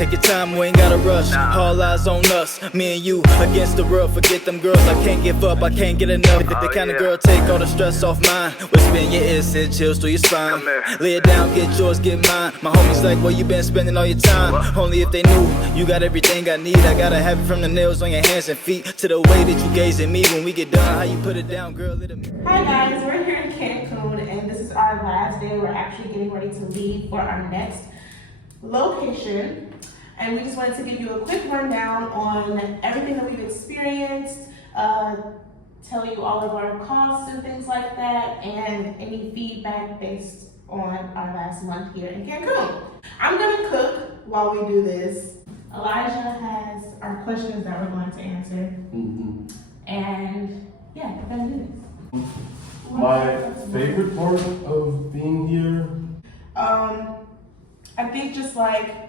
Take your time, we ain't gotta rush. All eyes on us, me and you against the world. Forget them girls, I can't give up, I can't get enough. The kind of girl take all the stress off mine. Whisper in your ear, send chills through your spine. Lay it down, get yours, get mine. My homies like, where you been spending all your time? Only if they knew you got everything I need. I gotta have it from the nails on your hands and feet to the way that you gaze at me when we get done. How you put it down, girl? Hi guys, we're here in Cancun and this is our last day. We're actually getting ready to leave for our next location. And we just wanted to give you a quick rundown on everything that we've experienced, tell you all of our costs and things like that, and any feedback based on our last month here in Cancun. I'm gonna cook while we do this. Elijah has our questions that we're going to answer. And yeah, we're gonna do this. My favorite part of being here? I think just like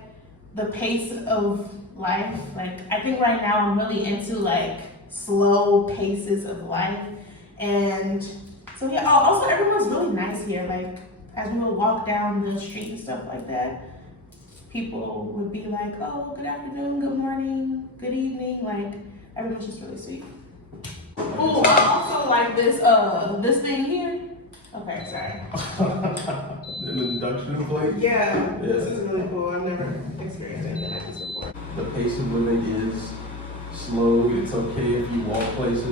the pace of life. Like, I think right now I'm really into like slow paces of life. And so yeah, also everyone's really nice here. Like, as we would walk down the street and stuff like that, people would be like, oh, good afternoon, good morning, good evening. Like, everyone's just really sweet. Oh, I also like this thing here. Okay, sorry. An induction plate? Yeah, this is really cool. I've never experienced anything like this before. The pace of living is slow. It's okay if you walk places,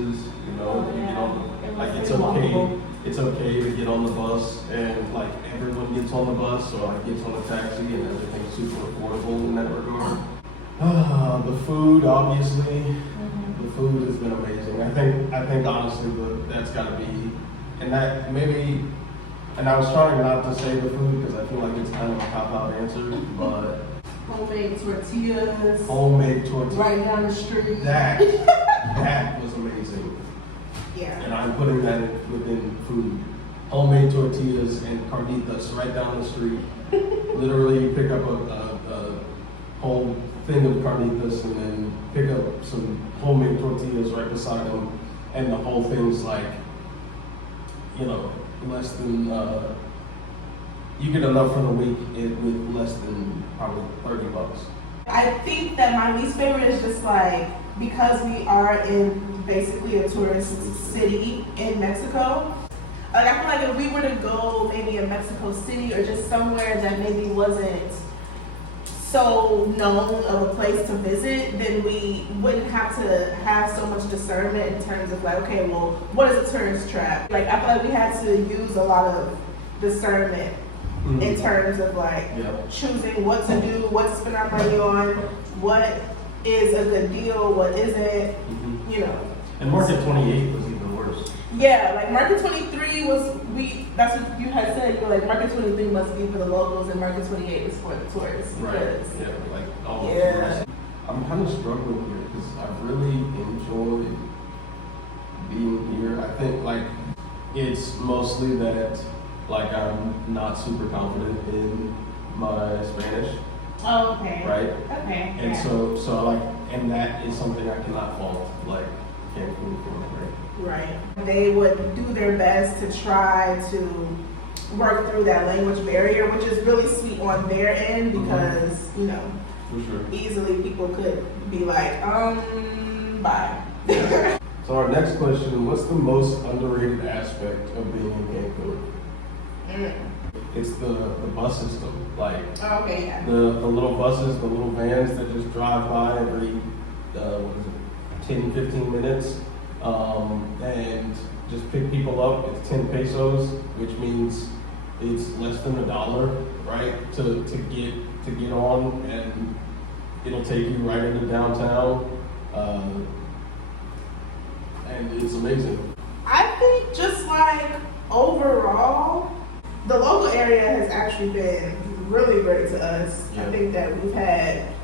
you know. Oh, yeah. You get on, like, it's walkable. okay. It's okay to get on the bus and like everyone gets on the bus or like gets on a taxi and everything's super affordable in that regard. The food, obviously. The food has been amazing. I think honestly that's got to be, and that maybe, and I was trying not to say the food because I feel like it's kind of a cop-out answer, but Homemade tortillas. Homemade tortillas. Right down the street. That was amazing. Yeah. And I'm putting that within food. Homemade tortillas and carnitas right down the street. Literally, you pick up a whole thing of carnitas and then pick up some homemade tortillas right beside them, and the whole thing's like, you know, less than, you get enough for the week with less than probably $30. I think that my least favorite is just like, because we are in basically a tourist city in Mexico, like I feel like if we were to go maybe in Mexico City or just somewhere that maybe wasn't so known of a place to visit, then we wouldn't have to have so much discernment in terms of like, okay, well, what is a tourist trap? Like, I feel like we had to use a lot of discernment in terms of like choosing what to do, what to spend our money on, what is a good deal, what isn't, you know. And Market 28 was even worse. Yeah, like Market 23 was, that's what you had said, you were like, Market 23 must be for the locals and Market 28 is for the tourists. Right, yeah, like all the tourists. I'm kind of struggling here because I really enjoyed being here. I think like it's mostly that like I'm not super confident in my Spanish. Oh, okay. Right? Okay. And so like, and that is something I cannot fault, like, can't communicate, right? They would do their best to try to work through that language barrier, which is really sweet on their end because, you know, for sure, easily people could be like, bye. So our next question, what's the most underrated aspect of being in Cancun? It's the bus system, like the little buses, the little vans that just drive by every 10-15 minutes and just pick people up. It's 10 pesos, which means it's less than $1, right, to get on, and it'll take you right into downtown, and it's amazing. I think just like overall, the local area has actually been really great to us. Yeah. I think that we've had,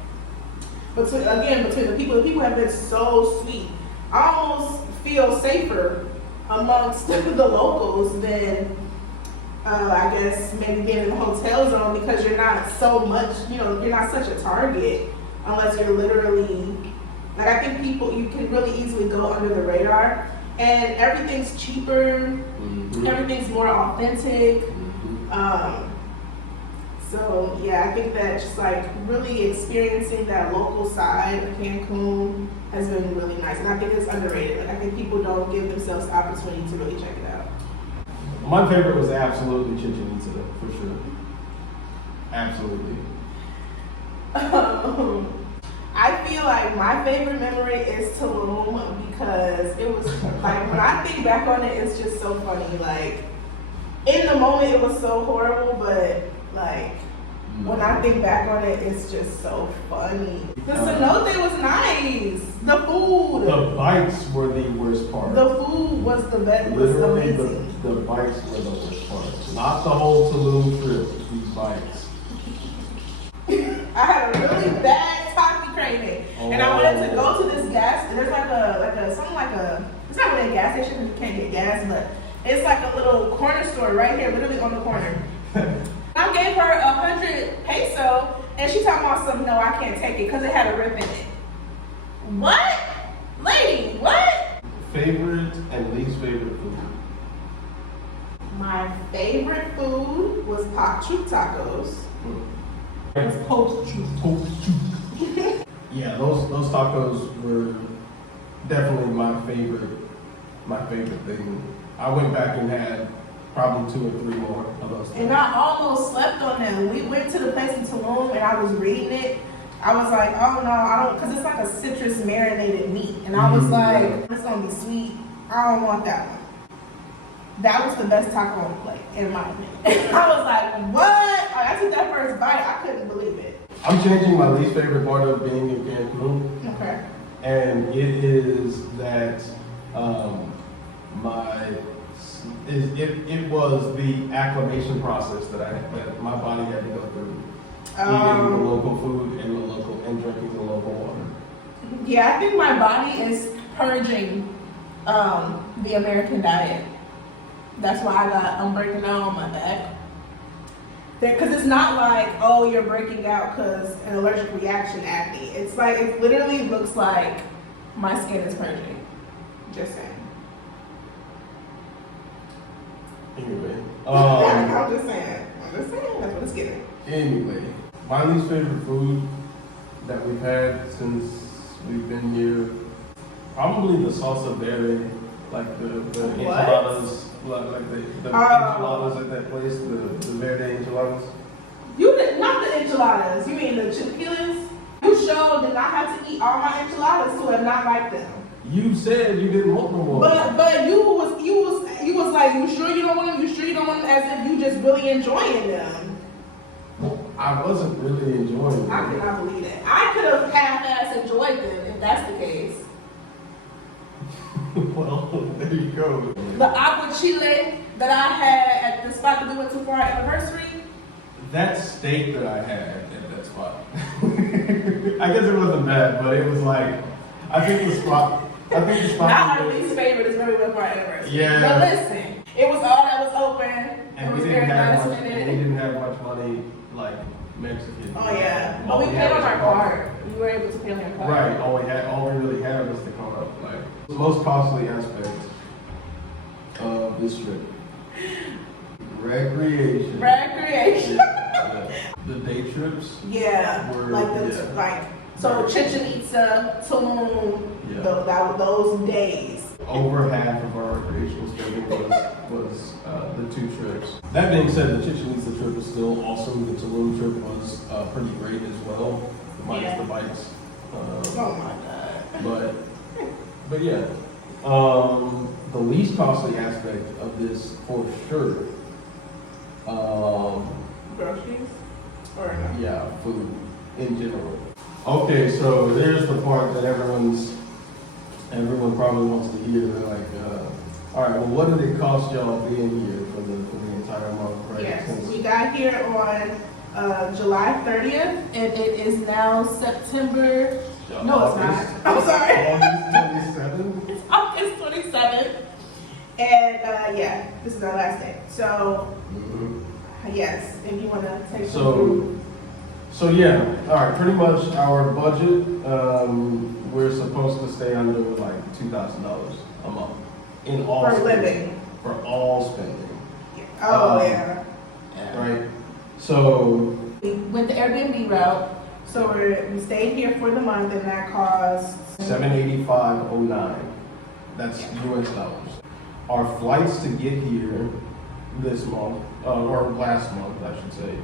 between the people have been so sweet. I almost feel safer amongst the locals than I guess maybe being in the hotel zone, because you're not so much, you know, you're not such a target unless you're literally, like, I think you can really easily go under the radar, and everything's cheaper, everything's more authentic. So So yeah, I think that just like really experiencing that local side of Cancun has been really nice, and I think it's underrated. Like I think people don't give themselves the opportunity to really check it out. My favorite was absolutely Chichen Itza, for sure. Absolutely. I feel like my favorite memory is Tulum because it was like when I think back on it, it's just so funny. Like in the moment, it was so horrible, but like when I think back on it, it's just so funny. The cenote was nice. The food. The bikes were the worst part. The food was the best. Literally, Amazing. the bikes were the worst part. Not the whole Tulum trip, these bikes. I had a really bad coffee craving, and I wanted to go to this gas. There's it's not really a gas station because you can't get gas, but it's like a little corner store right here, literally on the corner. I gave her 100 peso, and she talking about something. No, I can't take it because it had a rip in it. What, lady? What? Favorite and least favorite food? My favorite food was pak chook tacos. It was poke chook. Yeah, those tacos were definitely my favorite thing. I went back and had probably 2 or 3 more of those. And I almost slept on them. We went to the place in Tulum and I was reading it. I was like, oh no, I don't, because it's like a citrus marinated meat. And I was like, it's gonna be sweet. I don't want that one. That was the best taco on the plate, in my opinion. I was like, what? Like, I took that first bite, I couldn't believe it. I'm changing my least favorite part of being in Cancun. Okay. And it is that it was the acclimation process that my body had to go through. Eating the local food and drinking the local water. Yeah, I think my body is purging the American diet. That's why I'm breaking out on my back. Because it's not like, oh, you're breaking out because an allergic reaction acne. It's like, it literally looks like my skin is purging. Just saying. Anyway. I'm just saying. That's what it's getting. Anyway, my least favorite food that we've had since we've been here, probably the salsa verde, like the enchiladas, like the enchiladas at that place, the verde enchiladas. You did not the enchiladas. You mean the chilaquiles? You sure did not have to eat all my enchiladas to have not liked them. You said you didn't want no more. But you was like, you sure you don't want them? You sure you don't want them? As if you just really enjoying them. I wasn't really enjoying them. I cannot believe that. I could have half-ass enjoyed them if that's the case. Well, there you go. The agua chile that I had at the spot that we went to for our anniversary. That steak that I had at that spot. I guess it wasn't bad, but it was like, I think the spot. Not our least favorite is where we went for our anniversary. Yeah. But listen, it was all that was open. And it was we very nice. we didn't have much money, like Mexican. Oh yeah, but we paid on our card. We were able to pay on our card. Right. All we really had was the card. Like the most costly aspect of this trip. Recreation. Yeah. The day trips. Yeah. Were, So Chichen Itza, Tulum, those days. Over half of our recreational spending was the 2 trips. That being said, the Chichen Itza trip was still awesome. The Tulum trip was pretty great as well, minus the bikes. Oh my god. But yeah, the least costly aspect of this for sure. Groceries? Or no? Yeah, food in general. Okay, so there's the part that everyone probably wants to hear. They're like, all right, well, what did it cost y'all being here for the entire month? Right? Yes, we got here on July 30th, and it is now September. No, it's not. I'm sorry. August 27th? It's August 27th. And yeah, this is our last day. So, yes, if you want to take some food. So yeah, all right, pretty much our budget, we're supposed to stay under like $2,000 a month in all For living. For all spending. Yeah. Oh, yeah. Right? So We went the Airbnb route, so we stayed here for the month, and that cost $785.09. That's US dollars. Our flights to get here this month, or last month, I should say,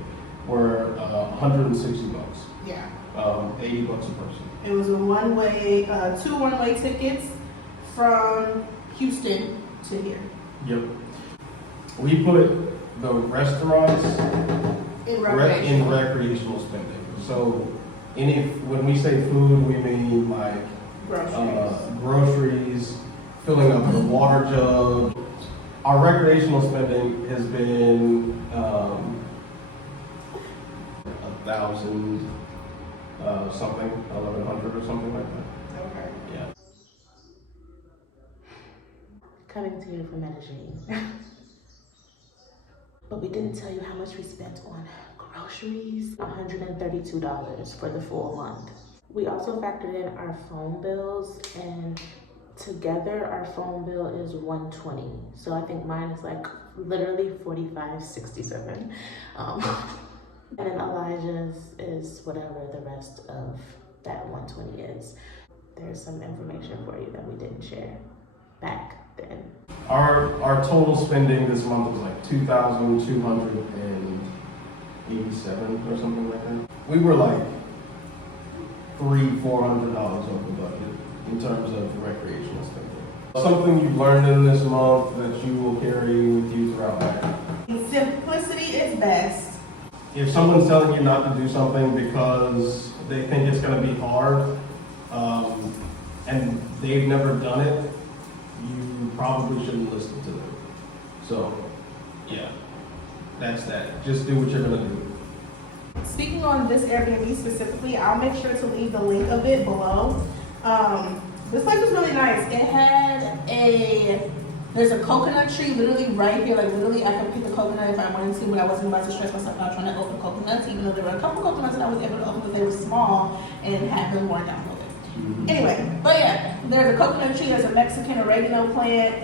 were $160. Yeah. $80 a person. It was a one-way, two one-way tickets from Houston to here. Yep. We put the restaurants In recreational spending. So when we say food, we mean like groceries, filling up the water jug. Our recreational spending has been $1,000 something, 1,100 or something like that. Okay. Yeah. Coming to you from Medellin. But we didn't tell you how much we spent on groceries. $132 for the full month. We also factored in our phone bills, and together our phone bill is $120. So I think mine is like literally $45.67. And then Elijah's is whatever the rest of that $120 is. There's some information for you that we didn't share back then. Our total spending this month was like $2,287 or something like that. We were like $300-400 over budget in terms of recreational spending. Something you've learned in this month that you will carry with you throughout life. Simplicity is best. If someone's telling you not to do something because they think it's going to be hard, and they've never done it, you probably shouldn't listen to them. So, yeah, that's that. Just do what you're going to do. Speaking on this Airbnb specifically, I'll make sure to leave the link of it below. This place was really nice. It had there's a coconut tree literally right here, like literally I could pick a coconut if I wanted to, but I wasn't about to stress myself out trying to open coconuts, even though there were a couple coconuts that I was able to open, but they were small and had been worn down a little bit. Anyway, but yeah, there's a coconut tree, there's a Mexican oregano plant,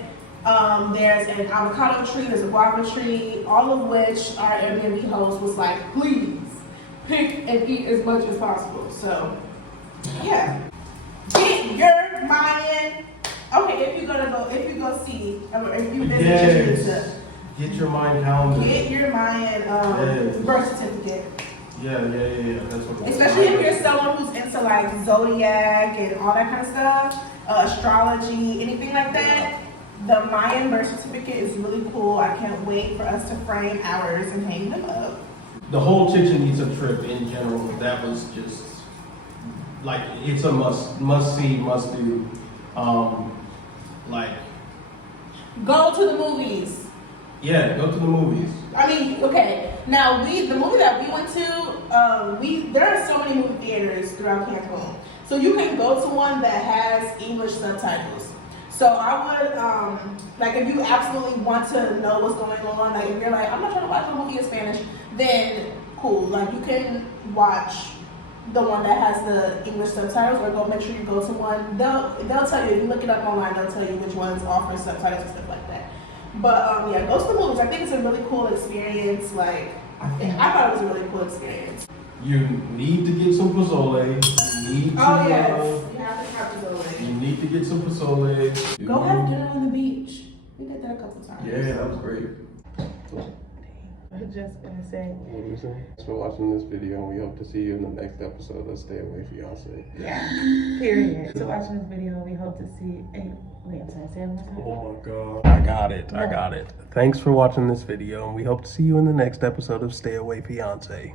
there's an avocado tree, there's a guava tree, all of which our Airbnb host was like, please pick and eat as much as possible. So yeah, get your mind. Okay, if you go see, or if you visit Get your mind calendar. Get your mind birth certificate. Yeah. That's what. Especially if you're someone who's into like zodiac and all that kind of stuff, astrology, anything like that. The Mayan birth certificate is really cool. I can't wait for us to frame ours and hang them up. The whole Chichen Itza trip in general, that was just like, it's a must see, must do. Like, go to the movies. Yeah, go to the movies. I mean, okay. Now the movie that we went to, there are so many movie theaters throughout Cancun. So you can go to one that has English subtitles. So I would, like, if you absolutely want to know what's going on, like if you're like, I'm not trying to watch a movie in Spanish, then cool. Like you can watch the one that has the English subtitles, or go make sure you go to one. They'll tell you, if you look it up online, they'll tell you which ones offer subtitles and stuff like that. But yeah, go to the movies. I think it's a really cool experience. Like I thought it was a really cool experience. You need to get some pozole. You have to have pozole. You need to get some pozole. Go have dinner on the beach. We did that a couple times. Yeah, that was great. I was just gonna say. What are we saying? Thanks for watching this video, and we hope to see you in the next episode of Stay Away Fiancé. Yeah. Period. So watching this video, we hope to see. Wait, I'm sorry. Say it one more time. Oh my God. I got it. Thanks for watching this video, and we hope to see you in the next episode of Stay Away Fiancé.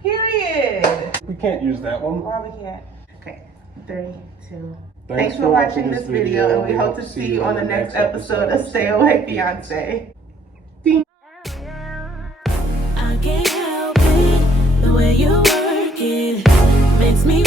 Period. We can't use that one. Why we can't? Okay. 3, 2. Thanks for watching this video, and we hope to see you on the next episode of Stay Away Fiancé. I can't help it, the way you work it makes me